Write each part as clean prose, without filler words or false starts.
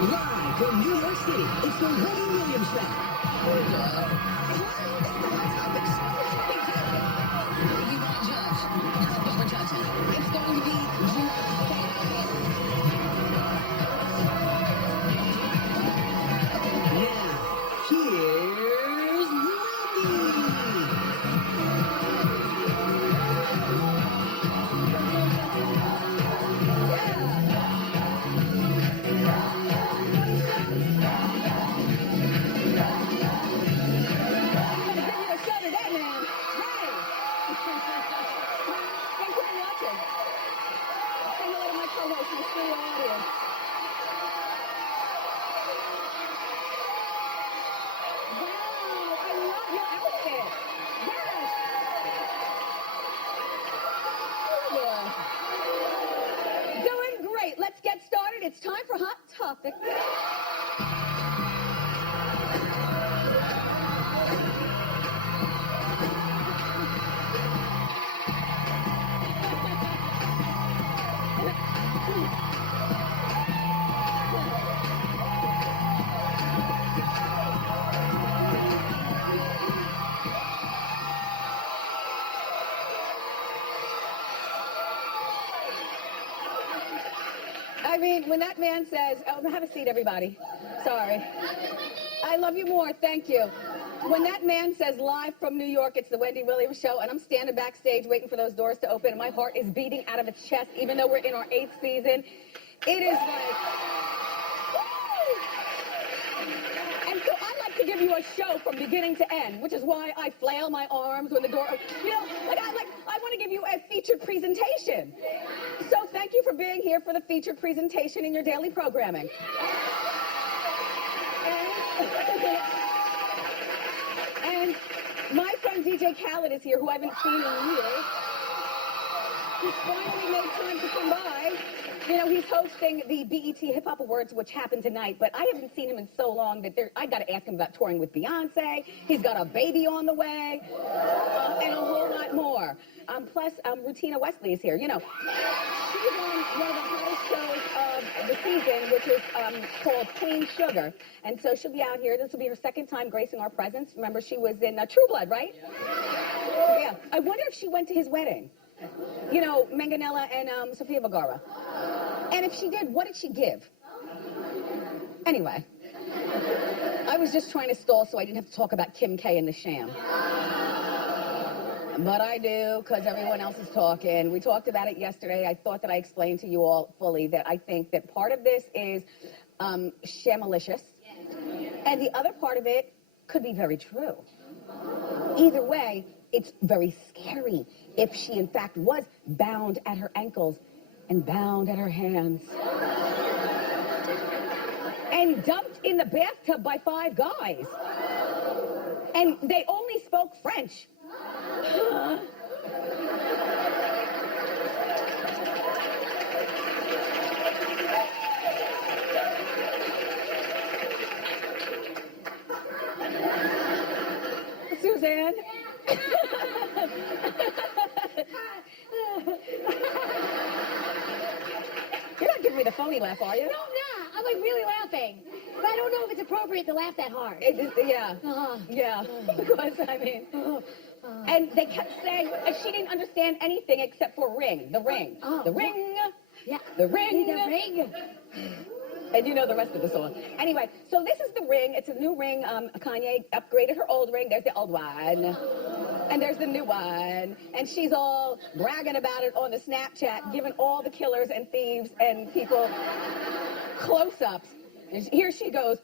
Live from New York City, it's the Wendy Williams Show. Hold up. You want judge. Nothing but judging. It's going to be now, here's Let's get started. It's time for Hot Topic. I mean, when that man says, oh, have a seat, everybody. Sorry. I love you more. Thank you. When that man says live from New York, it's the Wendy Williams Show, and I'm standing backstage waiting for those doors to open, and my heart is beating out of its chest, even though we're in our 8th season. It is like, woo! And so I like to give you a show from beginning to end, which is why I flail my arms when the door, you know, I want to give you a featured presentation. So thank you for being here for the featured presentation in your daily programming. And my friend DJ Khaled is here, who I haven't seen in years. He's finally made time to come by. You know, he's hosting the BET Hip Hop Awards, which happen tonight, but I haven't seen him in so long that I got to ask him about touring with Beyonce. He's got a baby on the way, and a whole lot more. Plus, Rutina Wesley is here. You know, she's on one of the hottest shows of the season, which is called Queen Sugar. And so she'll be out here. This will be her second time gracing our presence. Remember, she was in True Blood, right? Yeah. I wonder if she went to his wedding. You know, Manganella and Sofia Vergara. And if she did, what did she give? Anyway, I was just trying to stall so I didn't have to talk about Kim K and the Sham. But I do, because everyone else is talking. We talked about it yesterday. I thought that I explained to you all fully that I think that part of this is shamalicious. And the other part of it could be very true. Either way, it's very scary if she, in fact, was bound at her ankles and bound at her hands. And dumped in the bathtub by 5 guys. And they only spoke French. Suzanne? You're not giving me the phony laugh, are you? No, I'm not. I'm like really laughing. But I don't know if it's appropriate to laugh that hard. Yeah. Yeah. Because, I mean... And they kept saying she didn't understand anything except for ring. The ring. Oh, the ring. Yeah. The ring. The ring. And you know the rest of the song. Anyway, so this is the ring. It's a new ring. Kanye upgraded her old ring. There's the old one. And there's the new one. And she's all bragging about it on the Snapchat, giving all the killers and thieves and people close-ups. And here she goes,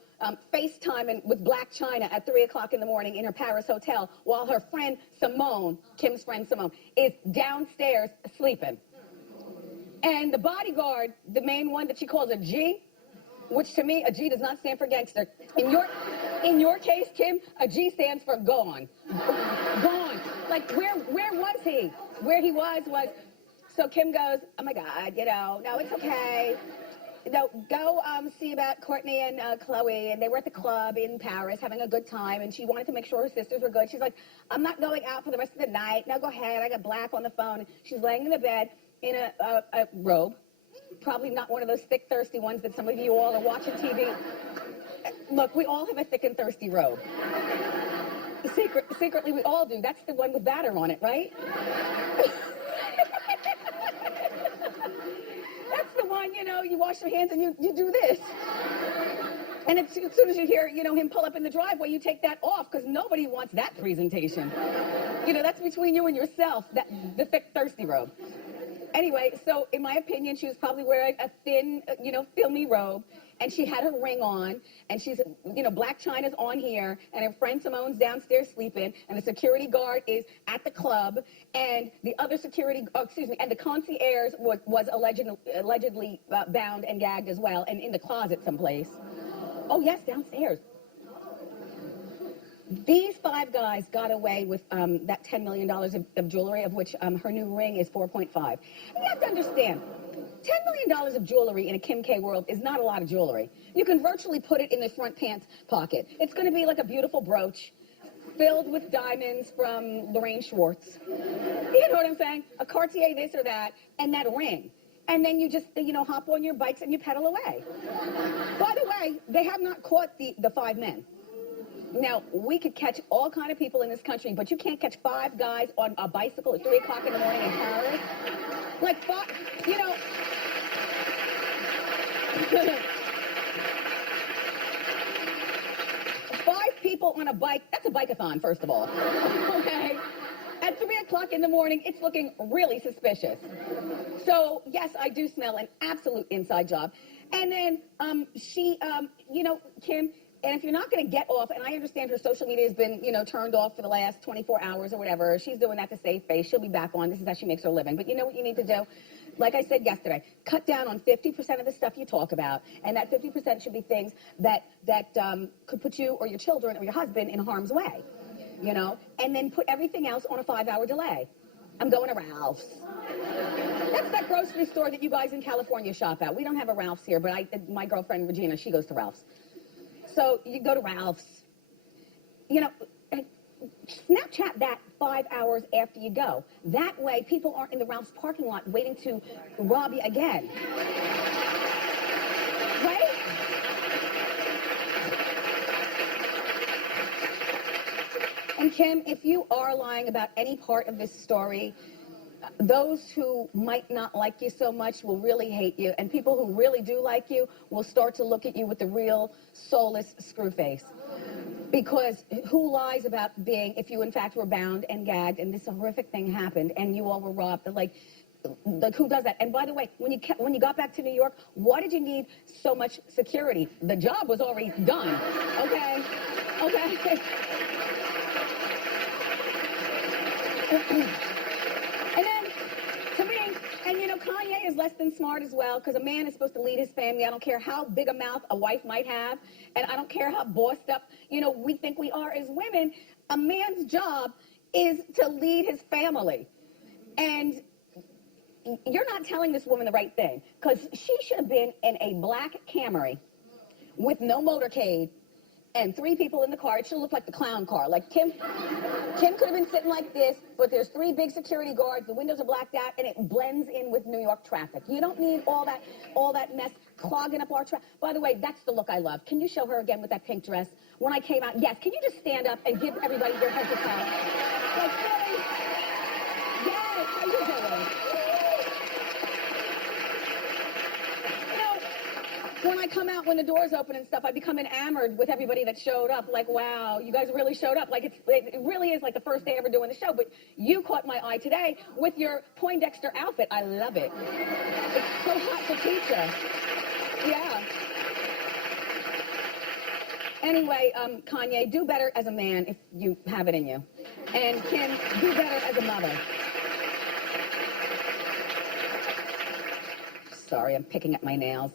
FaceTiming with Black China at 3 o'clock in the morning in her Paris hotel while her friend Simone, Kim's friend Simone, is downstairs sleeping. And the bodyguard, the main one that she calls a G, which to me, a G does not stand for gangster. In your case, Kim, a G stands for gone. Gone. Like, where was he? Where he was, so Kim goes, oh my God, you know, no, it's okay. No, go see about Courtney and Chloe, and they were at the club in Paris having a good time, and she wanted to make sure her sisters were good. She's like, I'm not going out for the rest of the night. No, go ahead. I got Black on the phone. She's laying in the bed in a robe, probably not one of those thick, thirsty ones that some of you all are watching TV. Look, we all have a thick and thirsty robe. Secretly, we all do. That's the one with batter on it, right? That's the one, you know, you wash your hands and you do this. And as soon as you hear, you know, him pull up in the driveway, you take that off because nobody wants that presentation. You know, that's between you and yourself, the thick, thirsty robe. Anyway, so in my opinion, she was probably wearing a thin, you know, filmy robe, and she had her ring on, and she's, you know, Black China's on here, and her friend Simone's downstairs sleeping, and the security guard is at the club, and the other and the concierge was allegedly bound and gagged as well, and in the closet someplace. Oh, yes, downstairs. These 5 guys got away with that $10 million of jewelry, of which her new ring is 4.5. And you have to understand, $10 million of jewelry in a Kim K world is not a lot of jewelry. You can virtually put it in the front pants pocket. It's going to be like a beautiful brooch filled with diamonds from Lorraine Schwartz. You know what I'm saying? A Cartier this or that, and that ring. And then you just, you know, hop on your bikes and you pedal away. By the way, they have not caught the 5 men. Now, we could catch all kind of people in this country, but you can't catch 5 guys on a bicycle at 3 o'clock in the morning in Paris. Like, 5, you know. 5 people on a bike, that's a bike-a-thon, first of all. Okay? At 3 o'clock in the morning, it's looking really suspicious. So, yes, I do smell an absolute inside job. And then you know, Kim, and if you're not going to get off, and I understand her social media has been, you know, turned off for the last 24 hours or whatever. She's doing that to save face. She'll be back on. This is how she makes her living. But you know what you need to do? Like I said yesterday, cut down on 50% of the stuff you talk about. And that 50% should be things that could put you or your children or your husband in harm's way, you know? And then put everything else on a 5-hour delay. I'm going to Ralph's. That's that grocery store that you guys in California shop at. We don't have a Ralph's here, but my girlfriend Regina, she goes to Ralph's. So you go to Ralph's, you know, Snapchat that 5 hours after you go. That way, people aren't in the Ralph's parking lot waiting to rob you again. Right? And Kim, if you are lying about any part of this story, those who might not like you so much will really hate you, and people who really do like you will start to look at you with the real soulless screw face. Because who lies about being, if you in fact were bound and gagged and this horrific thing happened and you all were robbed, like who does that? And by the way, when you got back to New York, why did you need so much security? The job was already done, okay? Okay? And then, to me, and you know, Kanye is less than smart as well, because a man is supposed to lead his family. I don't care how big a mouth a wife might have, and I don't care how bossed up, you know, we think we are as women. A man's job is to lead his family. And you're not telling this woman the right thing, because she should have been in a black Camry with no motorcade and 3 people in the car. It should look like the clown car. Like Kim could have been sitting like this, but there's 3 big security guards, the windows are blacked out, and it blends in with New York traffic. You don't need all that mess clogging up our traffic. By the way, that's the look I love. Can you show her again with that pink dress? When I came out, yes, can you just stand up and give everybody your heads a clap? Like, really? Yes, how you doing? When I come out, when the doors open and stuff, I become enamored with everybody that showed up. Like, wow, you guys really showed up. Like, it really is like the first day ever doing the show. But you caught my eye today with your Poindexter outfit. I love it. It's so hot for pizza. Yeah. Anyway, Kanye, do better as a man if you have it in you. And Kim, do better as a mother. Sorry, I'm picking up my nails.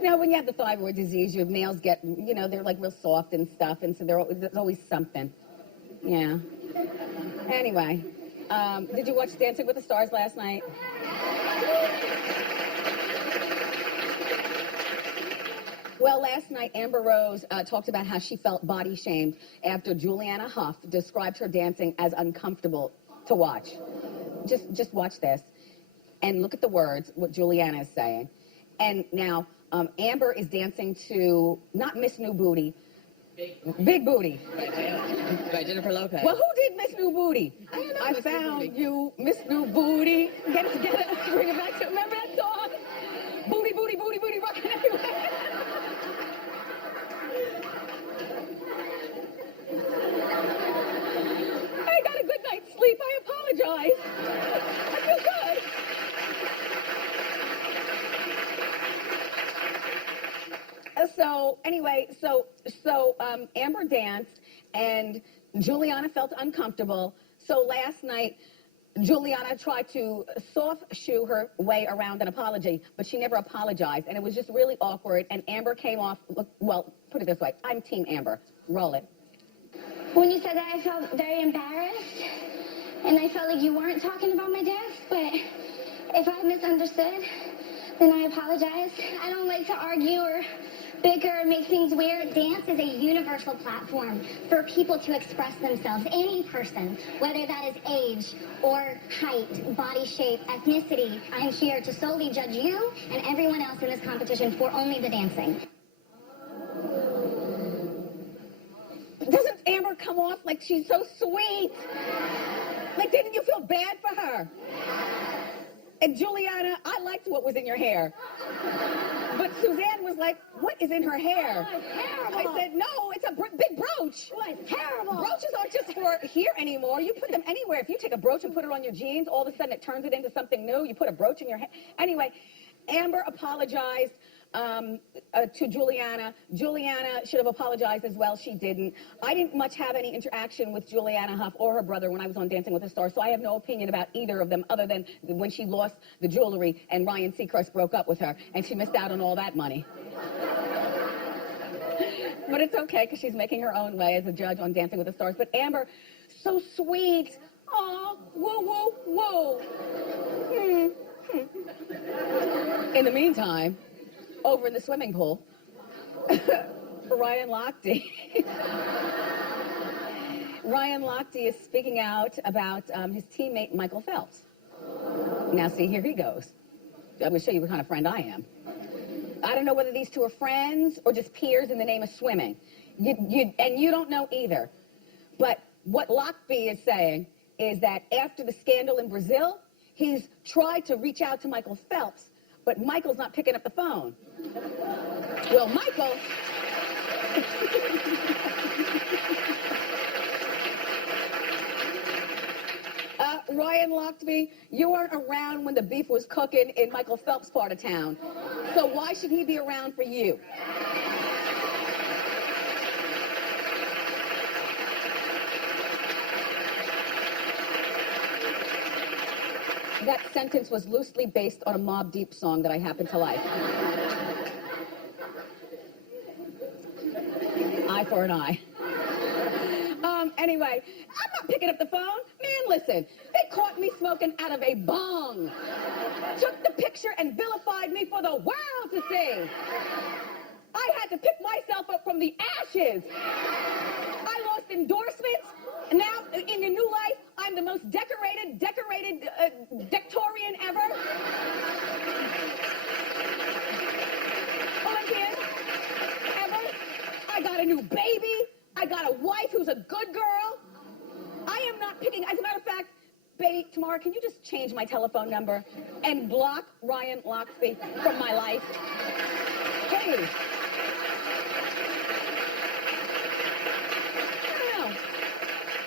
You know, when you have the thyroid disease, your nails get, you know, they're like real soft and stuff, and so there's always something. Yeah. Anyway, did you watch Dancing with the Stars last night? Well, last night, Amber Rose talked about how she felt body shamed after Juliana Hough described her dancing as uncomfortable to watch. Just watch this and look at the words, what Juliana is saying. And now Amber is dancing to, not Miss New Booty, Big Booty. By Jennifer Lopez. Well, who did Miss New Booty? I don't know. I Miss New found Booty. you, Miss New Booty. Get it together, bring it back to, remember that song? Booty, booty, booty, booty, rocking everywhere. I got a good night's sleep. I apologize. I feel good. So anyway, so Amber danced and Juliana felt uncomfortable. So last night, Juliana tried to soft shoe her way around an apology, but she never apologized, and it was just really awkward. And Amber came off. Well, put it this way: I'm Team Amber. Roll it. When you said that, I felt very embarrassed, and I felt like you weren't talking about my dance, but if I misunderstood, then I apologize. I don't like to argue or bicker or make things weird. Dance is a universal platform for people to express themselves. Any person, whether that is age or height, body shape, ethnicity, I'm here to solely judge you and everyone else in this competition for only the dancing. Doesn't Amber come off like she's so sweet? Like, didn't you feel bad for her? And Juliana, I liked what was in your hair. But Suzanne was like, what is in her hair? Oh, it's terrible. I said, no, it's a big brooch. Oh, it's terrible. Brooches aren't just for here anymore. You put them anywhere. If you take a brooch and put it on your jeans, all of a sudden it turns it into something new. You put a brooch in your hair. Anyway, Amber apologized to Juliana. Juliana should have apologized as well. She didn't. I didn't much have any interaction with Juliana Huff or her brother when I was on Dancing with the Stars, so I have no opinion about either of them other than when she lost the jewelry and Ryan Seacrest broke up with her and she missed out on all that money. But it's okay because she's making her own way as a judge on Dancing with the Stars. But Amber, so sweet. Aw, woo, woo, woo. In the meantime, over in the swimming pool, Ryan Lochte. Ryan Lochte is speaking out about his teammate, Michael Phelps. Now, see, here he goes. I'm going to show you what kind of friend I am. I don't know whether these two are friends or just peers in the name of swimming. And you don't know either. But what Lochte is saying is that after the scandal in Brazil, he's tried to reach out to Michael Phelps, but Michael's not picking up the phone. Well, Michael... Ryan Lochte, you weren't around when the beef was cooking in Michael Phelps' part of town. So why should he be around for you? That sentence was loosely based on a Mobb Deep song that I happen to like. Eye for an eye. Anyway, I'm not picking up the phone. Man, listen, they caught me smoking out of a bong. Took the picture and vilified me for the world to see. I had to pick myself up from the ashes. I lost endorsements. And now, in the new life, I'm the most decorated Dectorian ever. Olympian ever. I got a new baby. I got a wife who's a good girl. I am not picking, as a matter of fact, baby, tomorrow, can you just change my telephone number and block Ryan Lochte from my life? Please.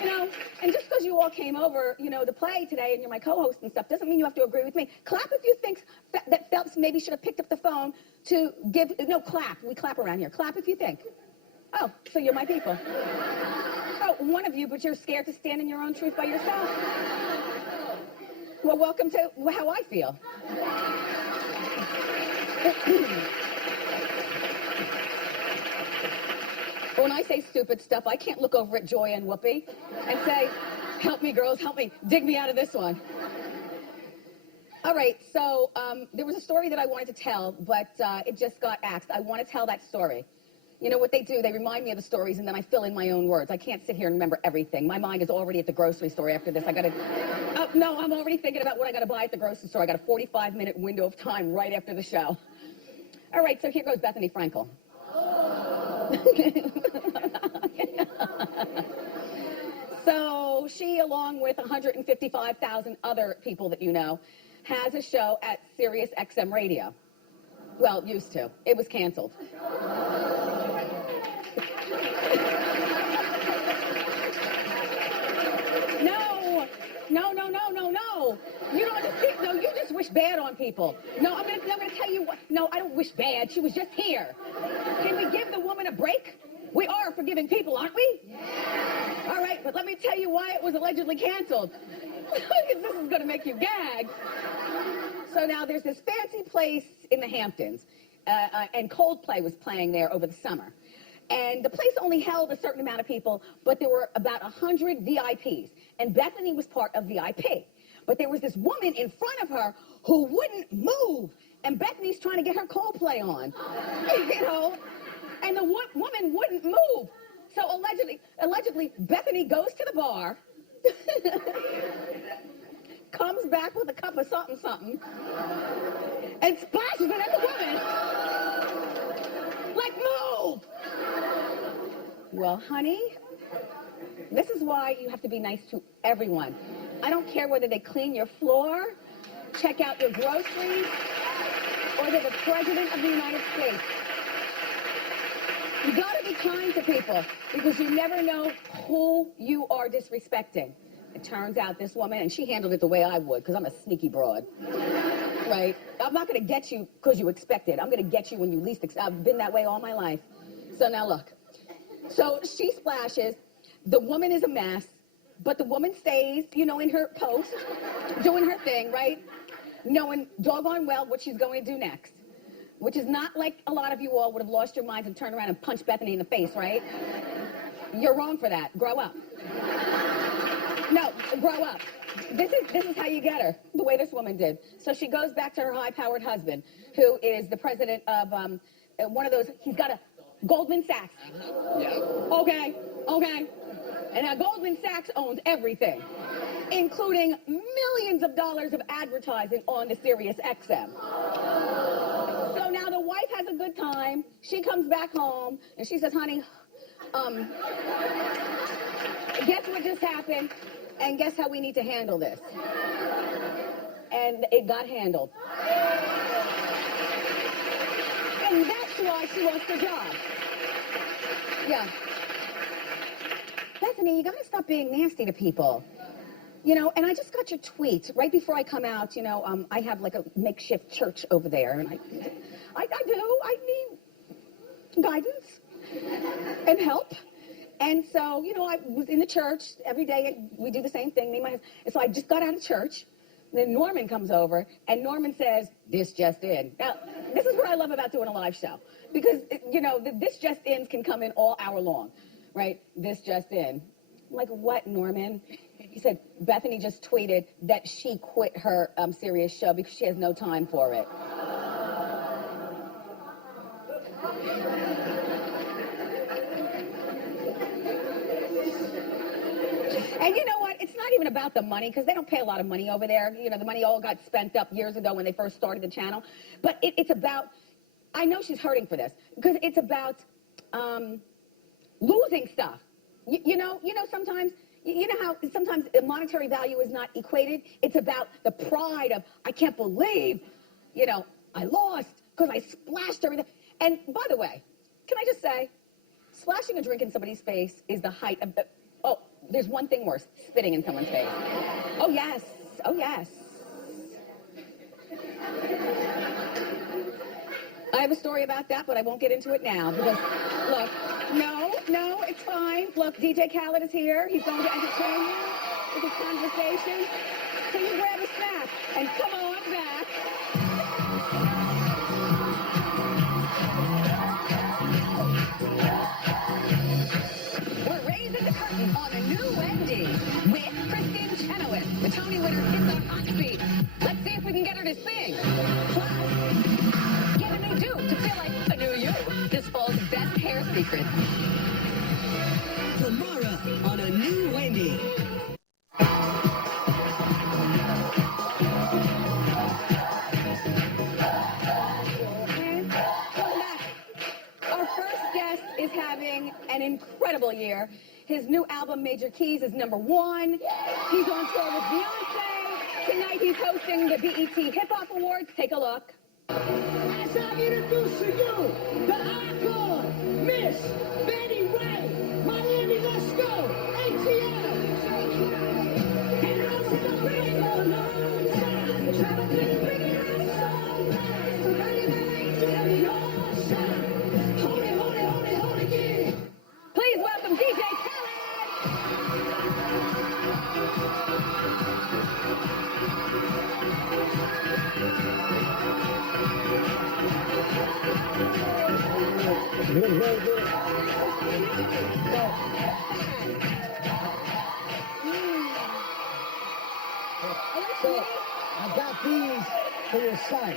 You know, and just because you all came over, to play today and you're my co-host and stuff, doesn't mean you have to agree with me. Clap if you think that Phelps maybe should have picked up the phone to give, no, clap. We clap around here. Clap if you think. Oh, so you're my people. Oh, one of you, but you're scared to stand in your own truth by yourself. Well, welcome to how I feel. When I say stupid stuff, I can't look over at Joy and Whoopi and say, help me, girls, help me. Dig me out of this one. All right, so there was a story that I wanted to tell, but it just got axed. I want to tell that story. You know what they do? They remind me of the stories, and then I fill in my own words. I can't sit here and remember everything. My mind is already at the grocery store after this. No, I'm already thinking about what I got to buy at the grocery store. I got a 45-minute window of time right after the show. All right, so here goes Bethany Frankel. So she, along with 155,000 other people that you know, has a show at Sirius XM Radio. Well, used to. It was canceled. No. You don't understand. No, you just wish bad on people. No, I'm gonna tell you what. No, I don't wish bad. She was just here. Can we give the woman a break? We are forgiving people, aren't we? Yeah. All right, but let me tell you why it was allegedly canceled. Because this is gonna make you gag. So now there's this fancy place in the Hamptons, and Coldplay was playing there over the summer. And the place only held a certain amount of people, but there were about 100 VIPs. And Bethany was part of VIP. But there was this woman in front of her who wouldn't move. And Bethany's trying to get her Coldplay on, you know? And the woman wouldn't move. So allegedly, Bethany goes to the bar, comes back with a cup of something, and splashes it at the woman. Like, move! Well, honey, this is why you have to be nice to everyone. I don't care whether they clean your floor, check out your groceries, or they're the President of the United States. You gotta be kind to people because you never know who you are disrespecting. It turns out this woman, and she handled it the way I would because I'm a sneaky broad, right? I'm not gonna get you because you expect it. I'm gonna get you when you least expect. I've been that way all my life. So now look. So she splashes. The woman is a mess, but the woman stays, you know, in her post, doing her thing, right? Knowing doggone well what she's going to do next, which is not like a lot of you all would have lost your minds and turned around and punched Bethany in the face, right? You're wrong for that. Grow up. No, grow up. This is how you get her, the way this woman did. So she goes back to her high-powered husband, who is the president of one of those, he's got a Goldman Sachs. Yeah. Okay. And now Goldman Sachs owns everything, including millions of dollars of advertising on the Sirius XM. So now the wife has a good time. She comes back home and she says, honey, guess what just happened? And guess how we need to handle this? And it got handled. And that's why she lost her job. Yeah. Bethany, you gotta stop being nasty to people. You know, and I just got your tweet right before I come out. You know, I have like a makeshift church over there, and I need guidance and help. And so, you know, I was in the church every day. We do the same thing. Me and my husband. And so I just got out of church. Then Norman comes over, and Norman says, "This just in." Now, this is what I love about doing a live show, because you know, the this just ins can come in all hour long, right? This just in. I'm like, what, Norman? He said, Bethany just tweeted that she quit her Sirius show because she has no time for it. And you know what? It's not even about the money, because they don't pay a lot of money over there. You know, the money all got spent up years ago when they first started the channel. But it's about, I know she's hurting for this, because it's about losing stuff. You know, sometimes, you know how sometimes monetary value is not equated? It's about the pride of, I can't believe, you know, I lost because I splashed everything. And by the way, can I just say, splashing a drink in somebody's face is the height of the, oh, there's one thing worse, spitting in someone's face. Oh, yes. Oh, yes. I have a story about that, but I won't get into it now because, look, no, it's fine. Look, DJ Khaled is here. He's going to entertain you with his conversation. So you grab a snack and come on back. We're raising the curtain on a new Wendy with Kristen Chenoweth. The Tony winner hits on hot seat. Let's see if we can get her to sing. Plus, get a new do to feel like a new you. This fall's best hair secret. Tomorrow on a new Wendy. is having an incredible year. His new album, Major Keys, is #1. He's on tour with Beyonce. Tonight he's hosting the BET Hip Hop Awards. Take a look. As I introduce to you, the icon, Miss Betty White. Miami, let's go. ATL. And I was celebrating for a long time. Travel to the big house so nice. So ready, ready, to your shine. Hold it, hold it, hold it, hold it, yeah. Please welcome DJ Khaled. So, I got these for your son.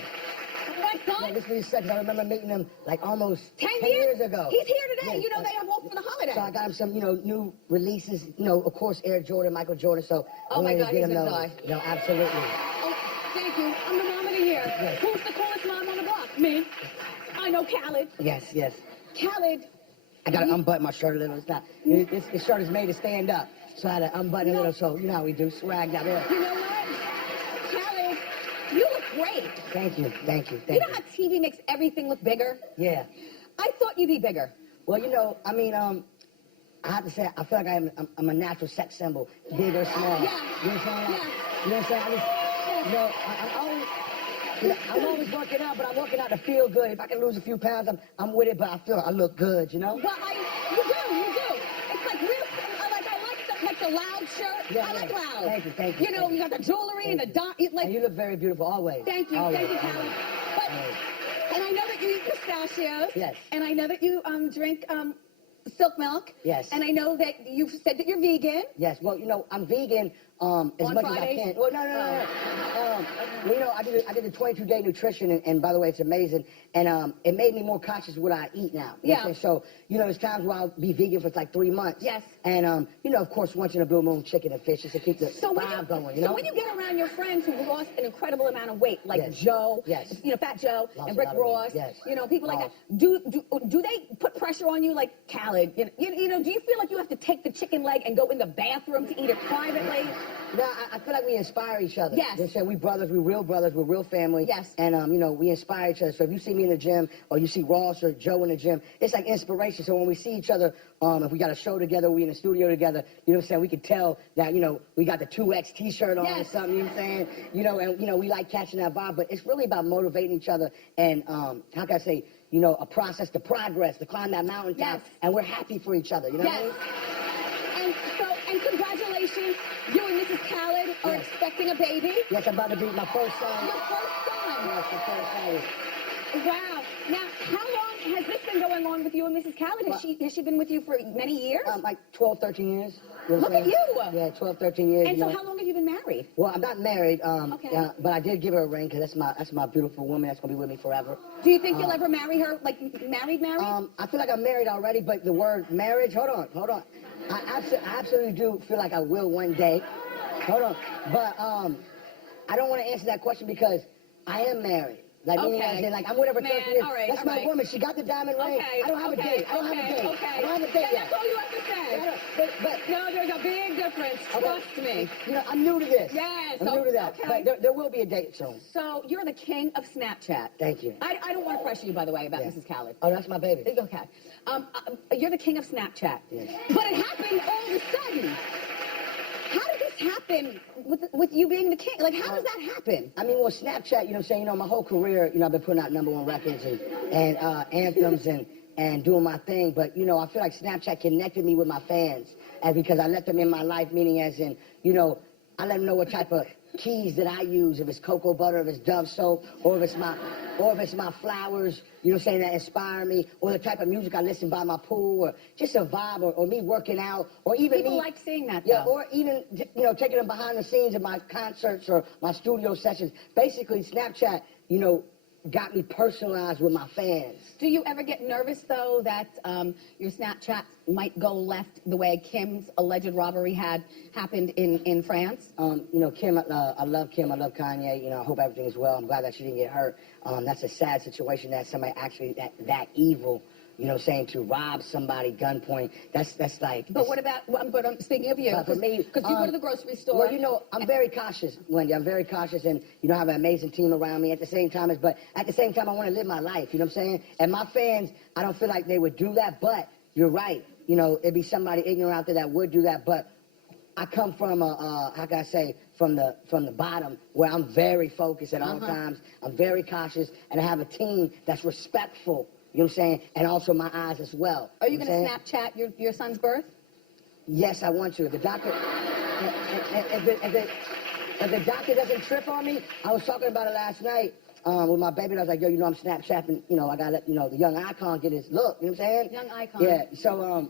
My Yeah, son, this for your son, 'cause I remember meeting him like almost 10 years ago. He's here today. Yeah, You know, they have off for the holiday. So I got him some, new releases. Of course, Air Jordan, Michael Jordan. So Oh I my wanted God, to get he's him gonna those. die. No, absolutely. Oh, thank you. I'm the mom of the year. Yes. Who's the coolest mom on the block? Me. I know Khaled. Yes, yes. Khaled. I gotta unbutton my shirt a little. It's not. This shirt is made to stand up, so I had to unbutton a little. So you know how we do. Swag out there. You know what? Khaled, you look great. Thank you, thank you, You thank know you. how TV makes everything look bigger? Yeah. I thought you'd be bigger. Well, I have to say, I feel like I'm a natural sex symbol, big or small. Yeah. You know what I'm saying? Yeah. You know what I'm saying? I'm always working out, but I'm working out to feel good. If I can lose a few pounds, I'm with it, but I feel I look good, you know? Well, you do. It's like real, I like the loud shirt. Yeah, I like yeah. loud. Thank you. You know, you got the jewelry and the dot. Like, And you look very beautiful always. thank you, Always, Khaled. always. But, Always. and I know that you eat pistachios. Yes. And I know that you drink silk milk. Yes. And I know that you've said that you're vegan. Yes, well, I'm vegan as On much Fridays? as I can. Well, no. I did a 22-day nutrition, and by the way, it's amazing. And it made me more conscious of what I eat now. You know what I'm saying? So, there's times where I'll be vegan for like 3 months. Yes. And, of course, once in a blue moon, chicken and fish, just to keep the vibe going, So when you get around your friends who lost an incredible amount of weight, like Yes. Joe, Yes. Fat Joe, Lost and a Rick lot of weight. Ross, Yes. people like Lost. that, do they put pressure on you like Khaled? Do you feel like you have to take the chicken leg and go in the bathroom to eat it privately? No, I feel like we inspire each other. Yes. You know what I'm saying? We brothers, we're real family. Yes. And, we inspire each other. So if you see me in the gym or you see Ross or Joe in the gym, it's like inspiration. So when we see each other, if we got a show together, we in the studio together, you know what I'm saying? We can tell that, we got the 2X t-shirt on or Yes. something, you know what I'm saying? And, we like catching that vibe. But it's really about motivating each other and, how can I say, a process to progress, to climb that mountaintop. Yes. And we're happy for each other, you know Yes. what I mean? And congratulations, you and Mrs. Khaled are Yes. expecting a baby. Yes, I'm about to be my first son. Your first son. Yes, the first son. Wow. Now, how long has this been going on with you and Mrs. Khaled? Has she been with you for many years? Like 12, 13 years. You know what Look I'm at saying? you. Yeah, 12, 13 years. And so how long have you been married? Well, I'm not married, Okay. but I did give her a ring because that's my beautiful woman that's going to be with me forever. Do you think you'll ever marry her, like married? I feel like I'm married already, but the word marriage, hold on. I absolutely do feel like I will one day. Hold on. But I don't want to answer that question because I am married. Like, meaning Okay. as in, like, I'm with her for Man, 13 years. all right, That's all my right. woman. She got the diamond ring. Okay. I don't have a date. I don't have a date. Okay. I don't have a date Then yet. that's all you have to say. But No, there's a big difference. Trust me. I'm new to this. Yes, I'm new to that. okay. But there will be a date soon. So you're the king of Snapchat. Thank you. I don't want to pressure you, by the way, about Yeah. Mrs. Khaled. Oh, that's my baby. Okay. You're the king of Snapchat. Yes. But it happened all of a sudden. How did this happen with you being the king? Like, how does that happen? I mean, well, Snapchat, you know what I'm saying? My whole career, I've been putting out #1 records and anthems and doing my thing. But, I feel like Snapchat connected me with my fans. And because I let them in my life, meaning as in, I let them know what type of keys that I use, if it's cocoa butter, if it's Dove soap, or if it's my flowers, that inspire me, or the type of music I listen by my pool, or just a vibe, or me working out, or even People me. like seeing that, Yeah, though. or even, taking them behind the scenes of my concerts or my studio sessions. Basically, Snapchat, got me personalized with my fans. Do you ever get nervous, though, that your Snapchat might go left the way Kim's alleged robbery had happened in France? Kim, I love Kim. I love Kanye. I hope everything is well. I'm glad that she didn't get hurt. That's a sad situation that somebody actually that evil you know what I'm saying, to rob somebody gunpoint. That's like. But what about, but I'm speaking of you, For me, because you go to the grocery store. Well, you know, I'm very cautious, Wendy. I'm very cautious, and you know, I have an amazing team around me. At the same time, I want to live my life. You know what I'm saying? And my fans, I don't feel like they would do that. But you're right. You know, it'd be somebody ignorant out there that would do that. But I come from how can I say, from the bottom, where I'm very focused at all times. I'm very cautious, and I have a team that's respectful. You know what I'm saying? And also my eyes as well. Are you going to Snapchat your son's birth? Yes, I want to. If the doctor, if the doctor doesn't trip on me, I was talking about it last night with my baby. And I was like, yo, you know, I'm Snapchatting. You know, I got to let, you know, the young icon get his look. You know what I'm saying? Young icon. Yeah. So,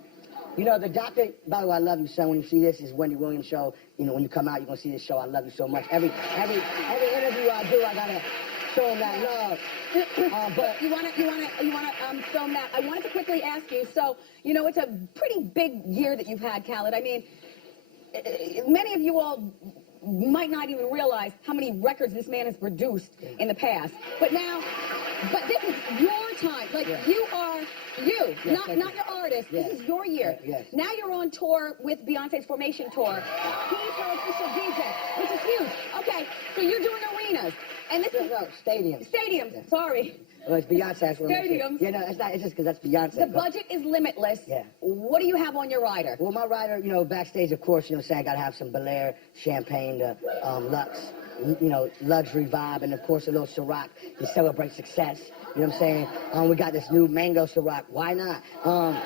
you know, the doctor, by the way, I love you, son. When you see this, is Wendy Williams Show. You know, when you come out, you're going to see this show. I love you so much. Every interview I do, I got to show him that love. But you want to film that. I wanted to quickly ask you. So, you know, it's a pretty big year that you've had, Khaled. I mean, many of you all might not even realize how many records this man has produced in the past. But this is your time. Like, you are you, not your artist. This is your year. Now you're on tour with Beyonce's Formation Tour. He's her official DJ, which is huge. Okay, so you're doing arenas. And this is... No, stadiums. Stadiums, sorry. Well, it's Beyonce. Stadiums. Yeah, no, it's not. It's just because that's Beyonce. The budget is limitless. Yeah. What do you have on your rider? Well, my rider, you know, backstage, of course, you know what I'm saying, I got to have some Belaire champagne, the Lux, you know, luxury vibe, and, of course, a little Ciroc to celebrate success. You know what I'm saying? We got this new mango Ciroc. Why not? And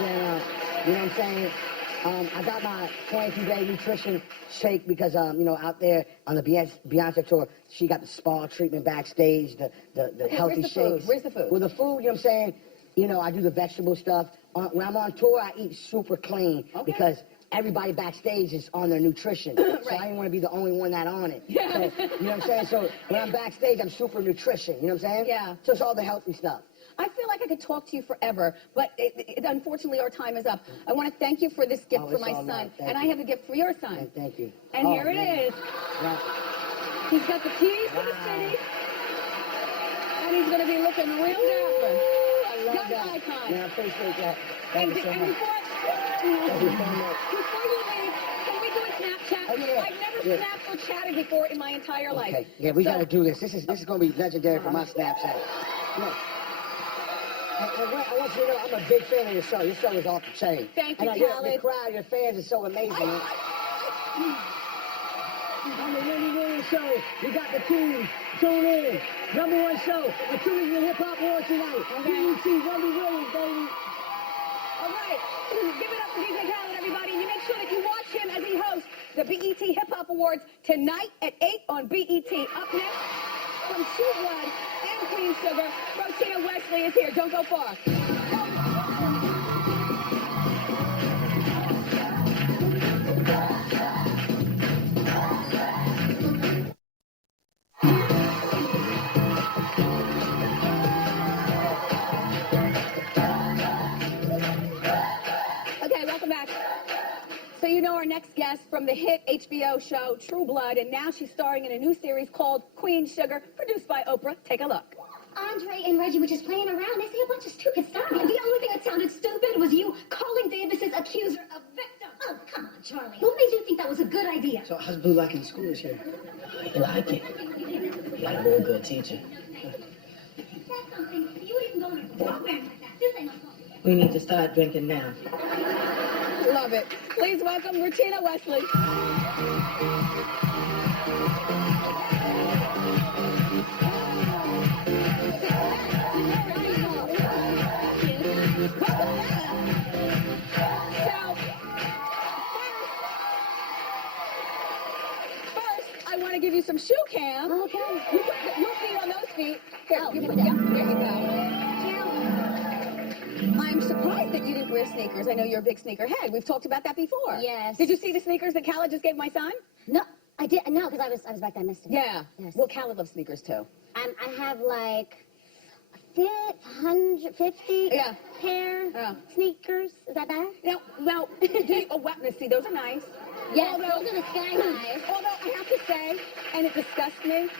then, you know what I'm saying? I got my 22-day nutrition shake because, you know, out there on the Beyonce tour, she got the spa treatment backstage, the healthy shakes. Where's the food? Well, the food, you know what I'm saying? You know, I do the vegetable stuff. When I'm on tour, I eat super clean because everybody backstage is on their nutrition. So I didn't want to be the only one that on it. So, you know what I'm saying? So when I'm backstage, I'm super nutrition. You know what I'm saying? Yeah. So it's all the healthy stuff. I feel like I could talk to you forever, but unfortunately our time is up. I want to thank you for this gift for my son, and I have a gift for your son. Thank you. And here it is. Yeah. He's got the keys to the city, and he's going to be looking real dapper. Young icon. Yeah, I appreciate that. And Thank you so before much. you leave, can we do a Snapchat? Oh, yeah. I've never snapped or chatted before in my entire life. Okay. Yeah, we got to do this. This is going to be legendary for my Snapchat. Yeah. I want you to know I'm a big fan of your show. Your show is off the chain. Thank you, and Khaled. The crowd, your fans are so amazing. On the Wendy Williams Show, we got the team. Tune in. #1 show. A Tuesday Hip Hop Award tonight. BET, Wendy Williams, baby. All right. Give it up for DJ Khaled, everybody. You make sure that you watch him as he hosts the BET Hip Hop Awards tonight at 8 on BET. Up next, from True Blood and Queen Sugar, Rutina Wesley is here. Don't go far. Okay, welcome back. So you know our next guest from the hit HBO show True Blood, and now she's starring in a new series called Queen Sugar, produced by Oprah. Take a look. Andre and Reggie were just playing around. They say a bunch of stupid stuff. The only thing that sounded stupid was you calling Davis's accuser a victim. Oh, come on, Charlie. What made you think that was a good idea? So how's Blue like in school this year? I like it. You got a real good teacher. That's something. You didn't go to a program like that. This ain't no problem. We need to start drinking now. Love it. Please welcome Rutina Wesley. I want to give you some shoe cam. Okay. You put your feet on those feet. Here, you put, yeah, there you go. Now, I'm surprised that you didn't wear sneakers. I know you're a big sneaker head. We've talked about that before. Yes. Did you see the sneakers that Khaled just gave my son? No, I did. No, because I was back there. I missed it. Yeah. Yes. Well, Khaled loves sneakers too. I have like 150 pair sneakers. Is that better? Now, do you, oh, wow, see, those are nice. Yes, those are the sky highs. Although I have to say, and it disgusts me,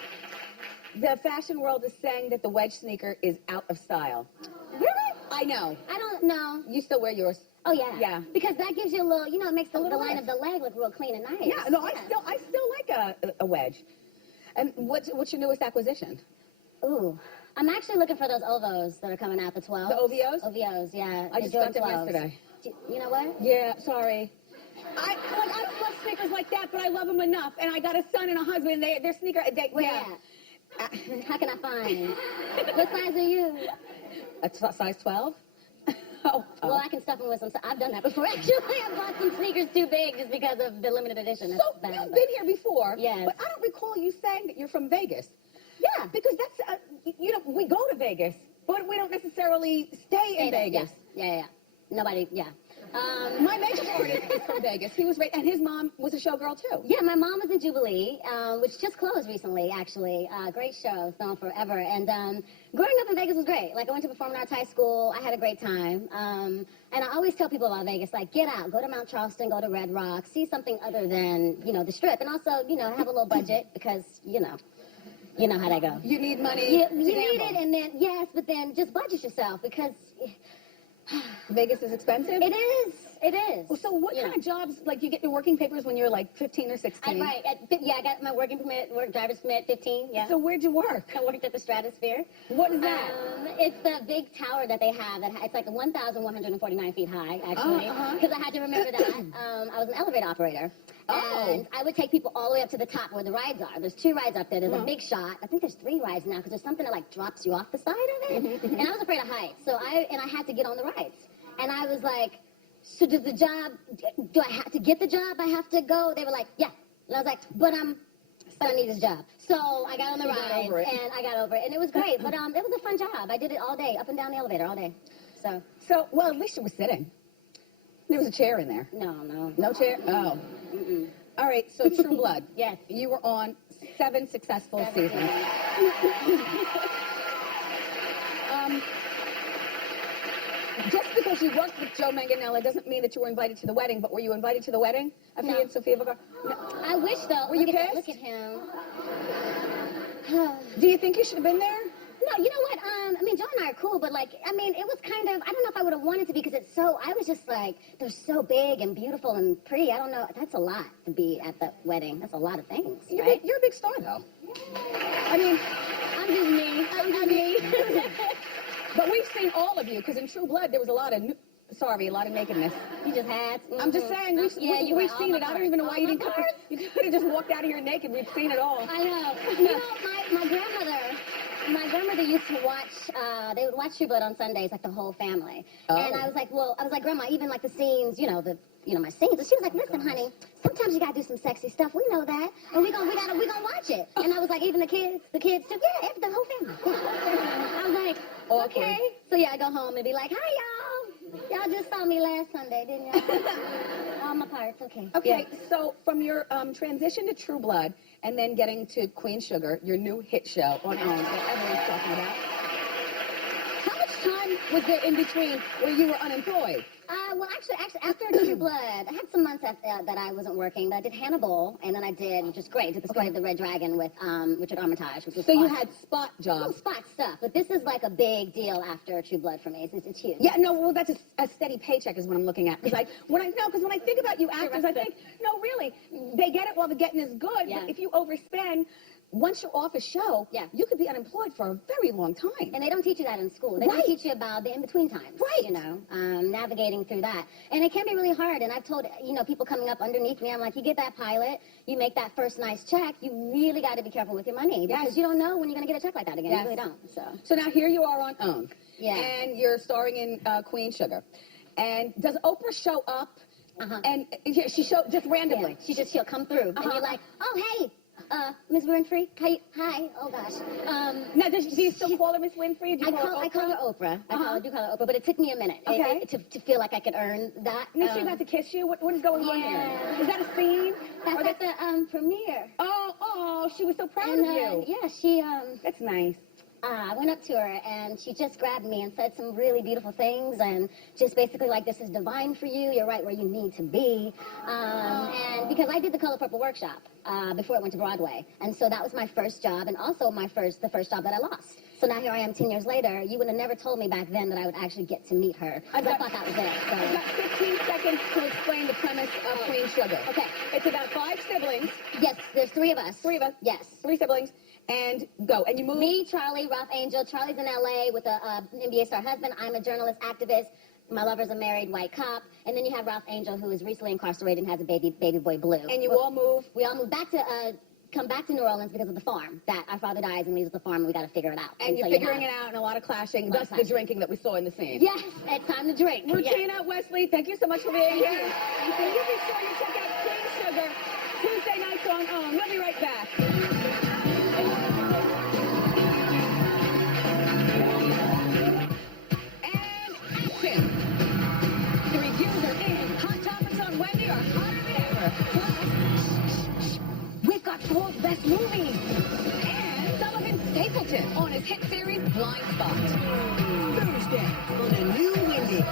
the fashion world is saying that the wedge sneaker is out of style. Really? I know. I don't know. You still wear yours. Oh, yeah. Yeah. Because that gives you a little, it makes the little line lift. of the leg look real clean and nice. Yeah, no, I still like a wedge. And what's your newest acquisition? Ooh. I'm actually looking for those Ovos that are coming out, the 12s. The OVOs? OVOs, yeah. I the just got Jordan them 12s. yesterday. You know what? Yeah, sorry. I don't love sneakers like that, but I love them enough. And I got a son and a husband. They're sneaker. Where Yeah. at? How can I find? What size are you? A size 12? Oh. Well, I can stuff them with some. I've done that before. Actually, I bought some sneakers too big just because of the limited edition. So That's bad, you've but- been here before. Yes. But I don't recall you saying that you're from Vegas. Yeah. Because that's, we go to Vegas, but we don't necessarily stay in Vegas. Yeah. Nobody, yeah. My makeup artist is from Vegas. He was and his mom was a showgirl too. Yeah, my mom was in Jubilee, which just closed recently, actually. Great show. It's known forever. And growing up in Vegas was great. Like, I went to Performing Arts High School. I had a great time. And I always tell people about Vegas, like, get out. Go to Mount Charleston. Go to Red Rock. See something other than, the Strip. And also, have a little budget because, you know how that goes. You need money. You to need gamble. it, and then, yes, but then just budget yourself because... Vegas is expensive? It is. It is. Well, so what kind of jobs, like you get your working papers when you're like 15 or 16? Right. I got my working permit, driver's permit, 15, yeah. So where'd you work? I worked at the Stratosphere. What is that? It's the big tower that they have. It's like 1,149 feet high, actually. Because I had to remember that. I was an elevator operator. And I would take people all the way up to the top where the rides are. There's 2 rides up there. There's a big shot. I think there's 3 rides now because there's something that like drops you off the side of it. And I was afraid of heights. So I had to get on the rides. And I was like, so do I have to get the job? I have to go? They were like, yeah. And I was like, but I need this job. So I got on the rides and I got over it. And it was great. But it was a fun job. I did it all day, up and down the elevator all day. So well, at least you were sitting. There was a chair in there. No. No chair? Oh. All right, so True Blood. Yes. You were on 7 successful seasons. Just because you worked with Joe Manganiello doesn't mean that you were invited to the wedding, but were you invited to the wedding of he and Sofia Vergara? No. I wish, though. Were you pissed? Look at him. Do you think you should have been there? No, you know what? Joe and I are cool, but it was kind of, I don't know if I would have wanted to be because I was just like, they're so big and beautiful and pretty. I don't know. That's a lot to be at the wedding. That's a lot of things, right? You're a big star, though. I mean, I'm just me. I'm me. But we've seen all of you, because in True Blood, there was a lot of nakedness. You just had. I'm just saying, we've seen it. I don't even know why you didn't come. You could have just walked out of here naked. We've seen it all. I know. My grandmother used to watch, they would watch True Blood on Sundays, like the whole family. Oh. And I was like, Grandma, even like the scenes, my scenes. And she was like, listen, honey, sometimes you gotta do some sexy stuff. We know that. And we gonna watch it. And I was like, even the kids too. Yeah, the whole family. Yeah. I was like, okay. So yeah, I go home and be like, hi y'all. Y'all just saw me last Sunday, didn't y'all? All my parts, okay. Okay, so from your transition to True Blood and then getting to Queen Sugar, your new hit show on OWN that everyone's talking about, how much time was there in between where you were unemployed? Well, actually, after True Blood, I had some months that I wasn't working, but I did Hannibal, and then I did, which is great, did the story of the Red Dragon with Richard Armitage, which was So fun. you had spot jobs. Little spot stuff, but this is like a big deal after True Blood for me. It's huge. Yeah, no, well, that's a steady paycheck is what I'm looking at. Because when I think about you actors, I think, no, really, they get it while the getting is good, but if you overspend, once you're off a show, you could be unemployed for a very long time. And they don't teach you that in school. They don't teach you about the in-between times. Right. Navigating through that. And it can be really hard. And I've told, people coming up underneath me, I'm like, you get that pilot, you make that first nice check, you really got to be careful with your money. Because you don't know when you're going to get a check like that again. You really don't. So now here you are on OWN. Yeah. And you're starring in Queen Sugar. And does Oprah show up? And she showed just randomly. Yeah. She'll come through. And you're like, oh, hey. Ms. Winfrey, hi. Oh gosh. Now, do you still call her Miss Winfrey? I call her Oprah. I do call her Oprah, but it took me a minute to feel like I could earn that. And then she got to kiss you. What is going on here? Is that a scene? That's at the premiere. Oh, she was so proud of you. Yeah, she. That's nice. I went up to her and she just grabbed me and said some really beautiful things and just basically like, this is divine for you. You're right where you need to be. And because I did the Color Purple workshop before it went to Broadway. And so that was my first job and also the first job that I lost. So now here I am 10 years later. You would have never told me back then that I would actually get to meet her. I thought that was it. So. I've got 15 seconds to explain the premise of Queen Sugar. Okay. It's about 5 siblings. Yes, there's 3 of us. 3 of us. Yes. 3 siblings. And go. And you move. Me, Charlie, Ralph Angel. Charlie's in LA with an NBA star husband. I'm a journalist activist. My lover's a married white cop. And then you have Ralph Angel, who is recently incarcerated and has a baby boy Blue. And you all move. We all moved back to come back to New Orleans because of the farm. That our father dies and leaves us the farm, and we got to figure it out. And you're figuring it out, and a lot of clashing. Thus the drinking that we saw in the scene. Yes, it's time to drink. Rutina, Wesley, thank you so much for being here. And you be sure you check out Queen Sugar Tuesday nights on OWN. We'll be right back. And action. The reviews are in. Hot topics on Wendy are hotter than ever. Plus, we've got 4 best movies. And Sullivan Stapleton on his hit series Blind Spot. Thursday on the new Wendy.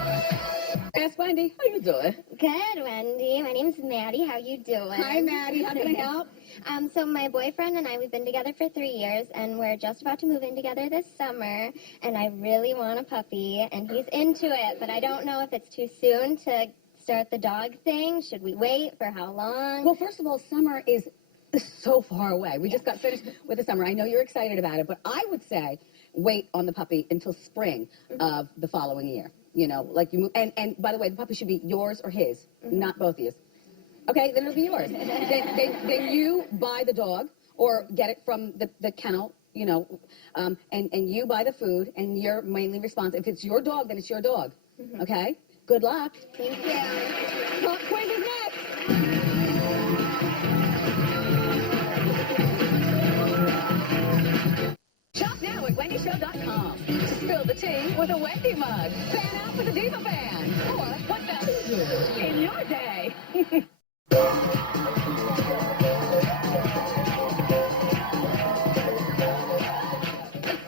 Ask Wendy, how you doing? Good, Wendy. My name's Maddie. How you doing? Hi, Maddie. How can I help? So my boyfriend and I, we've been together for 3 years, and we're just about to move in together this summer, and I really want a puppy, and he's into it, but I don't know if it's too soon to start the dog thing. Should we wait? For how long? Well, first of all, summer is so far away. We just got finished with the summer. I know you're excited about it, but I would say wait on the puppy until spring of the following year. You know, like you move, and by the way, the puppy should be yours or his, not both of you. Okay, then it'll be yours. then you buy the dog or get it from the kennel, you know, and you buy the food, and you're mainly responsible. If it's your dog, then it's your dog. Okay? Good luck. Thank you. Pop quiz is next. Shop now at WendyShow.com to spill the tea with a Wendy mug. Fan out with a Diva fan. Or what the in your day. It's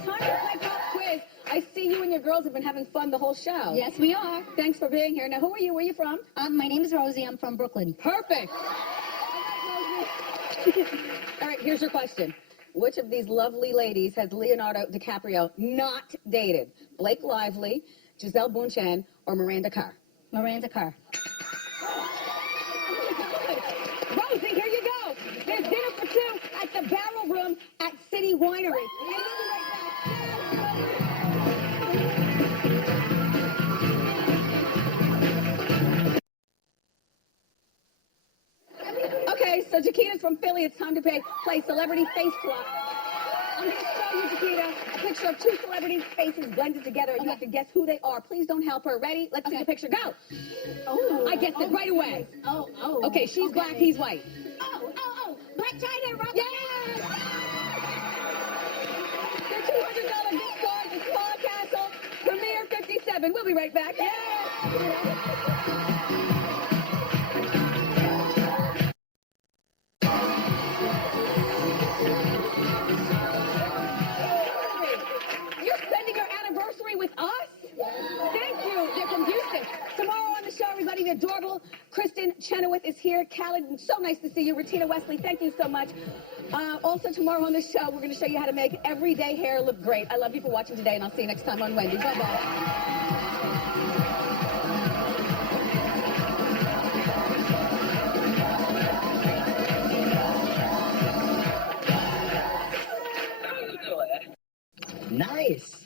time to play Pop Quiz. I see you and your girls have been having fun the whole show. Yes, we are. Thanks for being here. Now, who are you? Where are you from? My name is Rosie. I'm from Brooklyn. Perfect. All right, here's your question. Which of these lovely ladies has Leonardo DiCaprio not dated? Blake Lively, Giselle Bundchen, or Miranda Kerr? Miranda Kerr. Rosie, here you go. There's dinner for 2 at the Barrel Room at City Winery. And we'll be right back. Okay, so Chiquita's from Philly. It's time to play Celebrity Face Swap. I'm going to show you, Chiquita, a picture of 2 celebrities' faces blended together. You have to guess who they are. Please don't help her. Ready? Let's see the picture. Go. Oh, I guessed it right away. Oh. Okay, she's black, he's white. Oh. Black China, Robert. Yes! Your $200 gift card to Spa Castle, Premier 57. We'll be right back. You're spending your anniversary with us? Thank you. They're from Houston. Tomorrow on the show, everybody, the adorable Kristen Chenoweth is here. Khaled, so nice to see you. Rutina, Wesley, thank you so much. Also, tomorrow on the show, we're going to show you how to make everyday hair look great. I love you for watching today, and I'll see you next time on Wendy. Bye-bye. Nice.